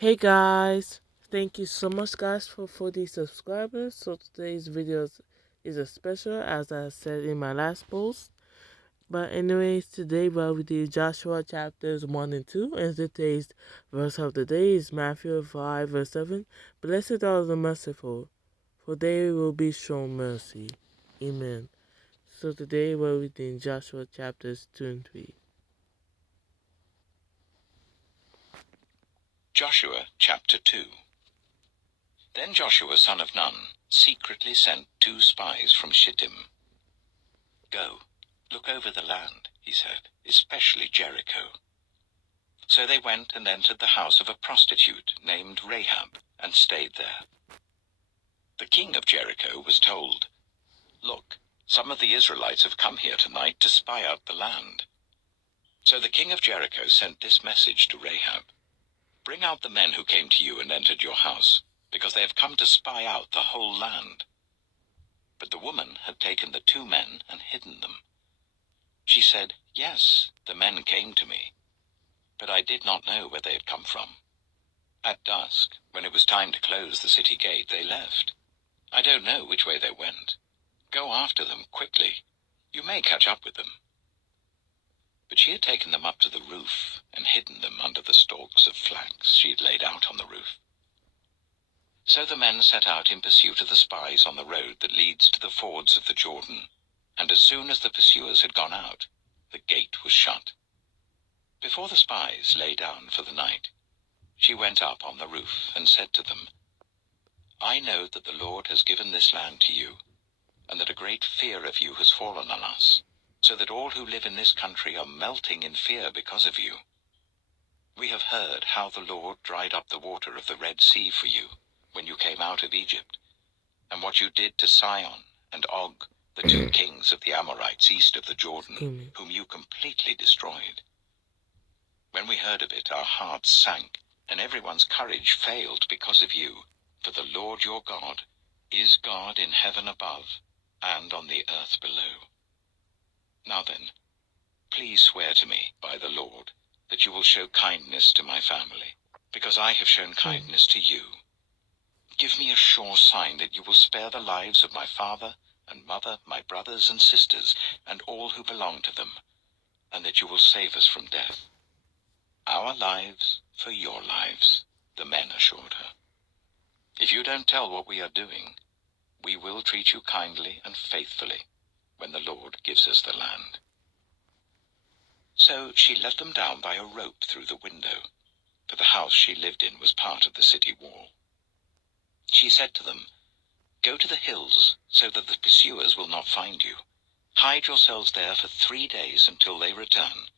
Hey guys, thank you so much guys for 40 subscribers. So today's video is a special as I said in my last post. But anyways, today we'll read Joshua chapters 1 and 2, and today's verse of the day is Matthew 5 verse 7. Blessed are the merciful, for they will be shown mercy. Amen. So today we're reading Joshua chapters 2 and 3. Joshua chapter 2. Then Joshua son of Nun secretly sent 2 spies from Shittim. Go, look over the land, he said, especially Jericho. So they went and entered the house of a prostitute named Rahab and stayed there. The king of Jericho was told, Look, some of the Israelites have come here tonight to spy out the land. So the king of Jericho sent this message to Rahab, Bring out the men who came to you and entered your house, because they have come to spy out the whole land. But the woman had taken the 2 men and hidden them. She said, Yes, the men came to me, but I did not know where they had come from. At dusk, when it was time to close the city gate, they left. I don't know which way they went. Go after them quickly. You may catch up with them. But she had taken them up to the roof and hidden them under the stalks of flax she had laid out on the roof. So the men set out in pursuit of the spies on the road that leads to the fords of the Jordan, and as soon as the pursuers had gone out, the gate was shut. Before the spies lay down for the night, she went up on the roof and said to them, I know that the Lord has given this land to you, and that a great fear of you has fallen on us, so that all who live in this country are melting in fear because of you. We have heard how the Lord dried up the water of the Red Sea for you when you came out of Egypt, and what you did to Sihon and Og, the 2 kings of the Amorites east of the Jordan, whom you completely destroyed. When we heard of it, our hearts sank, and everyone's courage failed because of you, for the Lord your God is God in heaven above and on the earth below. Now then, please swear to me by the Lord that you will show kindness to my family, because I have shown kindness to you. Give me a sure sign that you will spare the lives of my father and mother, my brothers and sisters, and all who belong to them, and that you will save us from death. Our lives for your lives, the men assured her. If you don't tell what we are doing, we will treat you kindly and faithfully when the Lord gives us the land. So she let them down by a rope through the window, for the house she lived in was part of the city wall. She said to them, Go to the hills, so that the pursuers will not find you. Hide yourselves there for 3 days until they return,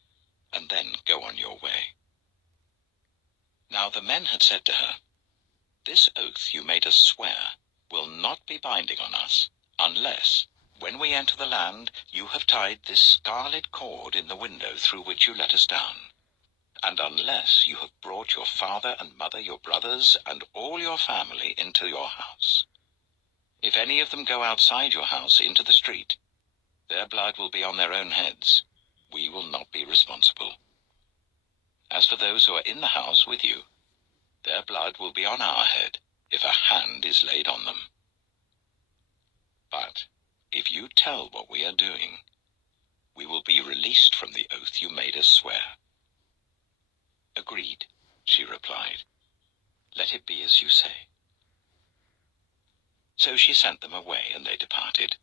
and then go on your way. Now the men had said to her, This oath you made us swear will not be binding on us, unless, when we enter the land, you have tied this scarlet cord in the window through which you let us down, and unless you have brought your father and mother, your brothers, and all your family into your house. If any of them go outside your house into the street, their blood will be on their own heads. We will not be responsible. As for those who are in the house with you, their blood will be on our head if a hand is laid on them. But if you tell what we are doing, we will be released from the oath you made us swear. Agreed, she replied. Let it be as you say. So she sent them away, and they departed,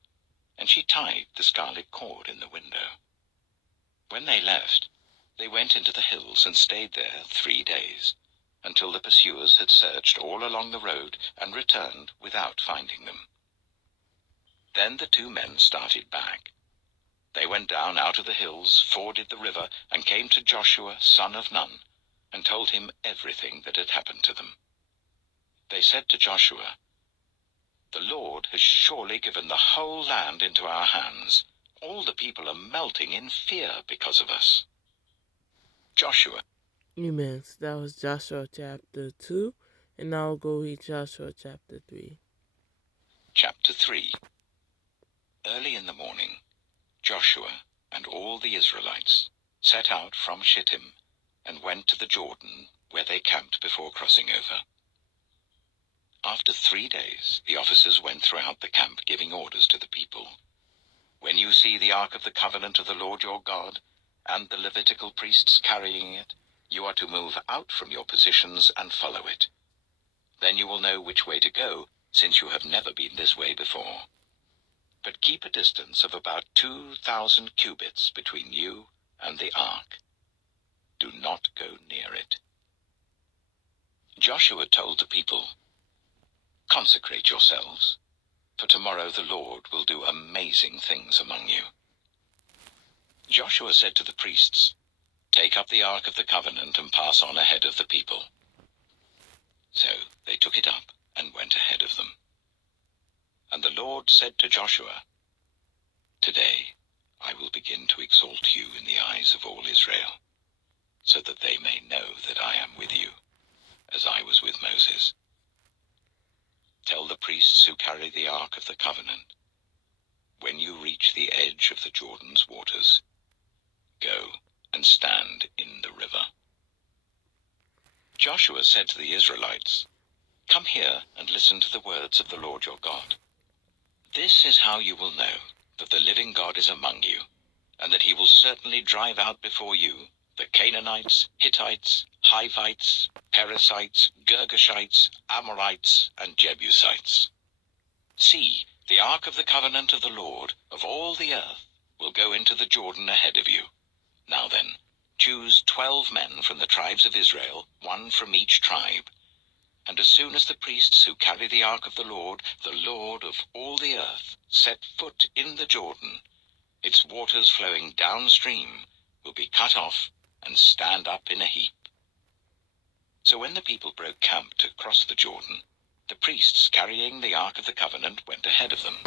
and she tied the scarlet cord in the window. When they left, they went into the hills and stayed there 3 days, until the pursuers had searched all along the road and returned without finding them. Then the 2 men started back. They went down out of the hills, forded the river, and came to Joshua son of Nun, and told him everything that had happened to them. They said to Joshua, The Lord has surely given the whole land into our hands. All the people are melting in fear because of us. Joshua. Amen. So that was Joshua chapter 2, and now we'll go read Joshua chapter 3. Chapter 3. Early in the morning, Joshua and all the Israelites set out from Shittim and went to the Jordan where they camped before crossing over. After 3 days, the officers went throughout the camp giving orders to the people. When you see the Ark of the Covenant of the Lord your God, and the Levitical priests carrying it, you are to move out from your positions and follow it. Then you will know which way to go, since you have never been this way before. But keep a distance of about 2,000 cubits between you and the ark. Do not go near it. Joshua told the people, "Consecrate yourselves, for tomorrow the Lord will do amazing things among you." Joshua said to the priests, "Take up the Ark of the Covenant and pass on ahead of the people." So they took it up and went ahead of them. And the Lord said to Joshua, "Today I will begin to exalt you in the eyes of all Israel, so that they may know that I am with you, as I was with Moses. Tell the priests who carry the Ark of the Covenant, when you reach the edge of the Jordan's waters, go and stand in the river." Joshua said to the Israelites, "Come here and listen to the words of the Lord your God. This is how you will know that the living God is among you, and that he will certainly drive out before you the Canaanites, Hittites, Hivites, Perizzites, Girgashites, Amorites, and Jebusites. See, the Ark of the Covenant of the Lord of all the earth will go into the Jordan ahead of you. Now then, choose 12 men from the tribes of Israel, 1 from each tribe. And as soon as the priests who carry the Ark of the Lord of all the earth, set foot in the Jordan, its waters flowing downstream will be cut off and stand up in a heap." So when the people broke camp to cross the Jordan, the priests carrying the Ark of the Covenant went ahead of them.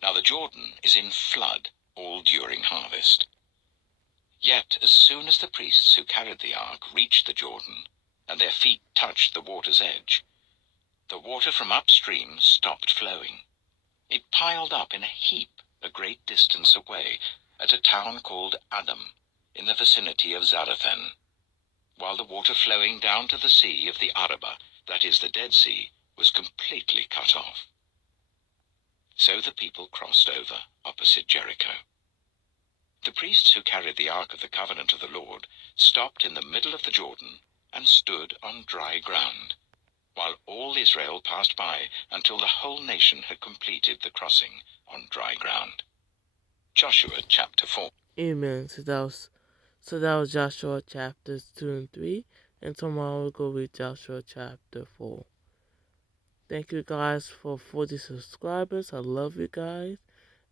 Now the Jordan is in flood all during harvest. Yet as soon as the priests who carried the Ark reached the Jordan, and their feet touched the water's edge, the water from upstream stopped flowing. It piled up in a heap a great distance away at a town called Adam, in the vicinity of Zarethan, while the water flowing down to the sea of the Arabah, that is the Dead Sea, was completely cut off. So the people crossed over opposite Jericho. The priests who carried the Ark of the Covenant of the Lord stopped in the middle of the Jordan and stood on dry ground, while all Israel passed by until the whole nation had completed the crossing on dry ground. Joshua chapter 4. Amen. So that was Joshua chapters 2 and 3, and tomorrow we'll go with Joshua chapter 4. Thank you guys for 40 subscribers. I love you guys,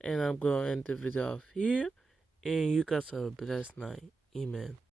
and I'm going to end the video off here, and you guys have a blessed night. Amen.